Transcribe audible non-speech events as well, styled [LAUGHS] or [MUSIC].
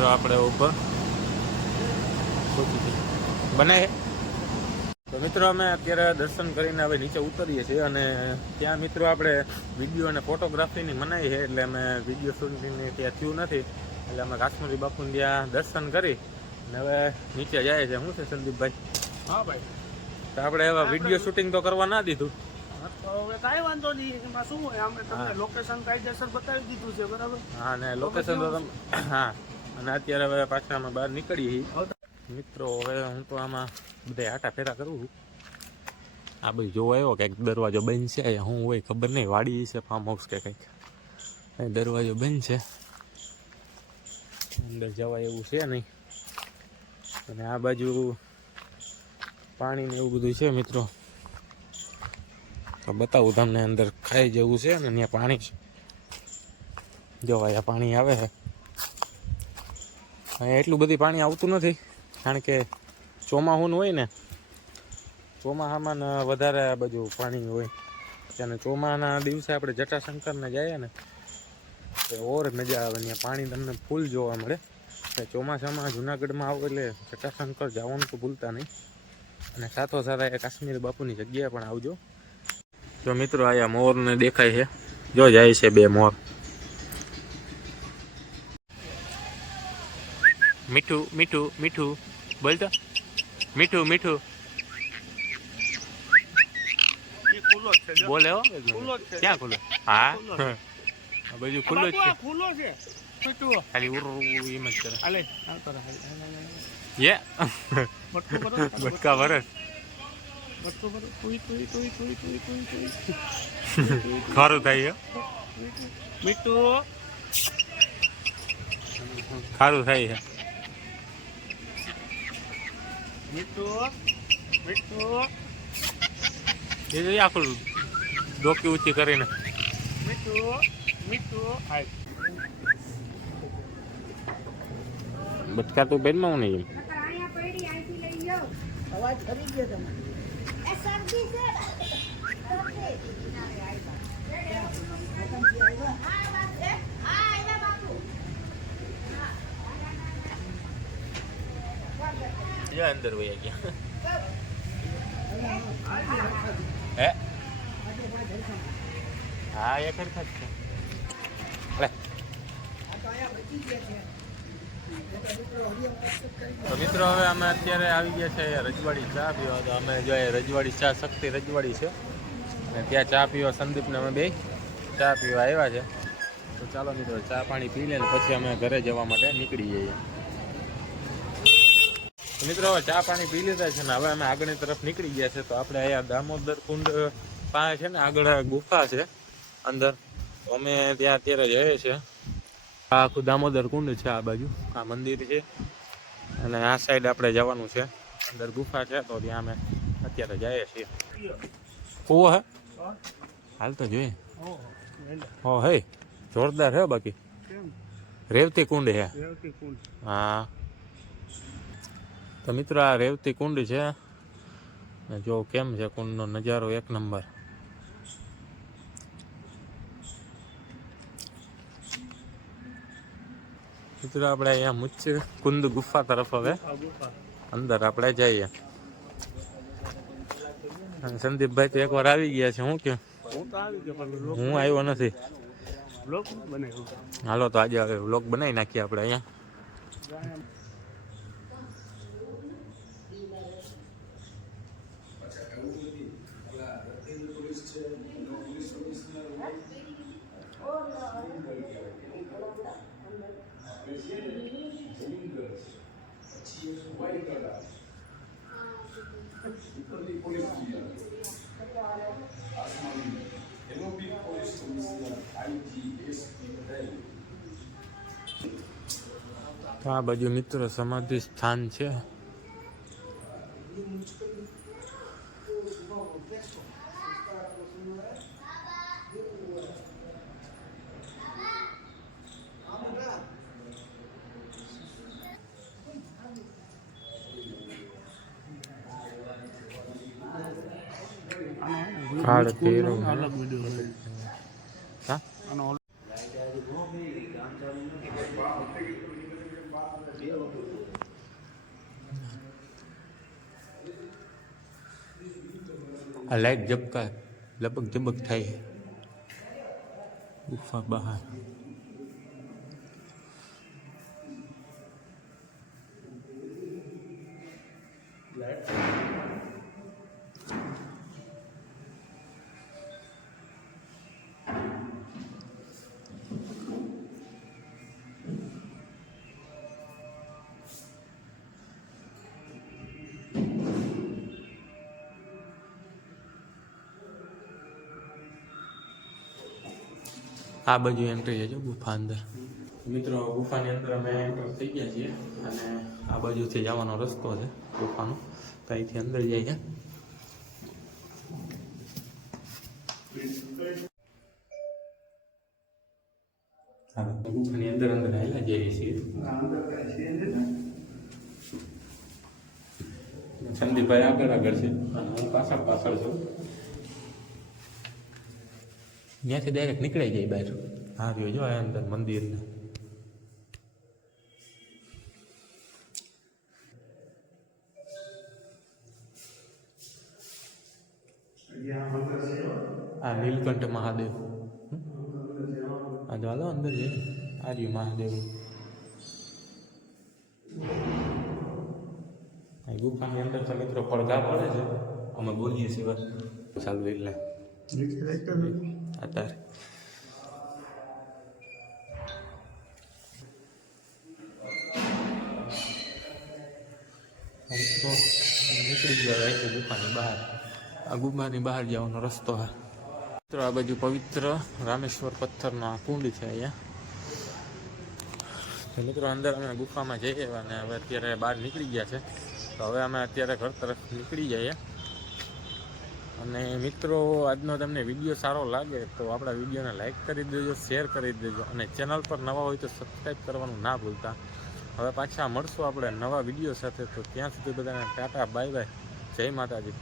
મિત્રો આપણે ઉપર. બને. તો મિત્રો અમે અત્યારે દર્શન કરીને હવે નીચે ઉતરીએ છીએ અને ત્યાં મિત્રો આપણે વીડિયો અને ફોટોગ્રાફીની મનાઈ છે એટલે અમે વીડિયો શૂટિંગની ત્યાં થયું નથી. એટલે અમે કાશ્મીરી બાપુને ત્યાં દર્શન કરી અને હવે નીચે જાય છે. શું છે સંદીપભાઈ? હા ભાઈ. તો આપણે હવે વીડિયો શૂટિંગ તો કરવા ના દીધું. કાંઈ વાંધો નહીં. એમાં શું હોય? અમે તમને લોકેશન કાયદેસર બતાવી દીધું છે બરાબર? હા અને લોકેશન તો તમે હા. અને અત્યારે હવે પાછા અમે બહાર નીકળીએ. મિત્રો, હવે હું તો આમાં બધા આટા ફેરા કરું આ બધું જોવા આવ્યો કંઈક દરવાજો બંધ છે હું હોય ખબર નહીં, વાડી છે ફાર્મ હાઉસ કે કંઈક. દરવાજો બંધ છે. અંદર જવાય એવું છે નહીં. અને આ બાજુ પાણી ને એવું બધું છે મિત્રો. તો બતાવું તમને અંદર ખાઈ જેવું છે ને ત્યાં પાણી છે. જો પાણી આવે છે. એટલું બધી પાણી આવતું નથી, કારણ કે ચોમાસું હોય ને ચોમાસામાં ને વધારે આ બાજુ પાણી હોય. અને ચોમાના દિવસે આપણે જટાશંકરને જઈએ ને, તો ઓર મજા આવે ત્યાં પાણી તમને ફૂલ જોવા મળે. ચોમાસામાં જુનાગઢમાં આવો એટલે જટાશંકર જવાનું તો ભૂલતા નહીં. અને સાથોસાથ એ કાશ્મીર બાપુની જગ્યાએ પણ આવજો. જો મિત્રો આયા મોરને દેખાય છે, જો જાય છે બે મોર. મીઠું મીઠું મીઠું. બોલતો મીઠું મીઠું. બોલે ક્યાં ખુલ્લો? હા. બધું બાજુ ખુલ્લો જ છે. ખુલ્લો છે. ખાલી ઉર ઉર એમ જ કરે. હાલે, હાલ કરો, હાલ, હાલ, હાલ, હાલ. યે. [LAUGHS] બટકા વરસ. [LAUGHS] ખારું થાય મીઠું. ખારું થાય છે. એ જો આખું ડોકી ઊંચી કરીને. મીઠું મીઠું તો બેનમાં હું નહીં અવાજ કરી ગયો તમે એ શરદી છે શરદી. હા, બસ, એ, હા, આવ્યા બાપુ. જો અંદર વયા ગયા. હે? હા એ ખરખા છે. તો મિત્રો હવે અમે અત્યારે આવી ગયા છે રજવાડી ચા પીવા. તો અમે જો રજવાડી ચા શક્તિ રજવાડી છે. અને ત્યાં ચા પીવા સંદીપને અમે બે ચા પીવા આવ્યા છે. તો ચાલો મિત્રો ચા પાણી પી લે પછી અમે ઘરે જવા માટે નીકળી જઈએ. મિત્રો હવે ચા પાણી પી લીધા છે ને હવે અમે આગળની તરફ નીકળી ગયા છે. તો આપણે અહીંયા દામોદર કુંડ પાસે છે ને આગળ ગુફા છે. અંદર અમે ત્યાં અત્યારે જઈએ છીએ. આ આખું દામોદર કુંડ છે આ બાજુ. આ મંદિર છે. અને આ સાઈડ આપણે જવાનું છે. અંદર ગુફા છે તો ત્યાં અમે અત્યારે જઈએ છીએ. કૂવો હે? હાલ તો જોઈએ. હો હે? જોરદાર હે બાકી. રેવતી કુંડ હે. રેવતી કુંડ. હા. તો મિત્રો આ રેવતી કુંડ છે. જો કેમ છે કુંડનો નજારો એક નંબર. મિત્રો આપણે અહીંયા મુચ્છ કુંદ ગુફા તરફ હવે અંદર આપણે જઈએ. સંદીપભાઈ તો એકવાર આવી ગયા છે. હું કે હું આવ્યો નથી. હાલો તો આજે હવે વ્લોગ બનાવી નાખીએ આપણે અહીંયા. તો આ બાજુ મિત્રો સમાધિ સ્થાન છે. કાળ તેરો અલગ વિડિયો હા અને આ લાઈટ ઝબકા લપક ઝબક થાય ગુફા બહાર લાઈટ આ બાજુ એન્ટ્રી છે જો ગુફા અંદર. મિત્રો ગુફાની અંદર અમે એન્ટર થઈ ગયા છીએ અને આ બાજુથી જવાનો રસ્તો છે ગુફાનો. તો અહીંથી અંદર જાય છે. હાલો, તો ગુફાની અંદર અંદર આવેલા જઈએ છીએ. સંદીપભાઈ આગળ આગળ છે. અને હું પાછળ પાછળ છું. ત્યાંથી ડાયરેક્ટ નીકળી જાય બહાર હા રહ્યો જો, આ અંદર મંદિરને. આ નીલકંઠ મહાદેવ? આ હાલો, અંદર જઈએ. આ મહાદેવ. ગુફાની અંદર તો મિત્રો પડઘા પડે છે. અમે બોલીએ છીએ બસ. ચાલુ એટલે અત્યારે નીકળી ગયા ગુફાની બહાર આ ગુફાની બહાર જવાનો રસ્તો હા. મિત્રો, આ બાજુ પવિત્ર રામેશ્વર પથ્થરનો કુંડ છે અહીંયા. મિત્રો, અંદર અમે ગુફામાં જઈએ અને હવે અત્યારે બહાર નીકળી ગયા છે. તો હવે અમે અત્યારે ઘર તરફ નીકળી જઈએ. અને મિત્રો, આજનો તમને વીડિયો સારો લાગે તો આપણા વિડીયોને લાઈક કરી દેજો શેર કરી દેજો અને ચેનલ પર નવા હોય તો સબસ્ક્રાઈબ કરવાનું ના ભૂલતા. હવે પાછા મળશું આપણે નવા વીડિયો સાથે. તો ત્યાં સુધી બધાને ટાટા બાય બાય જય માતાજી.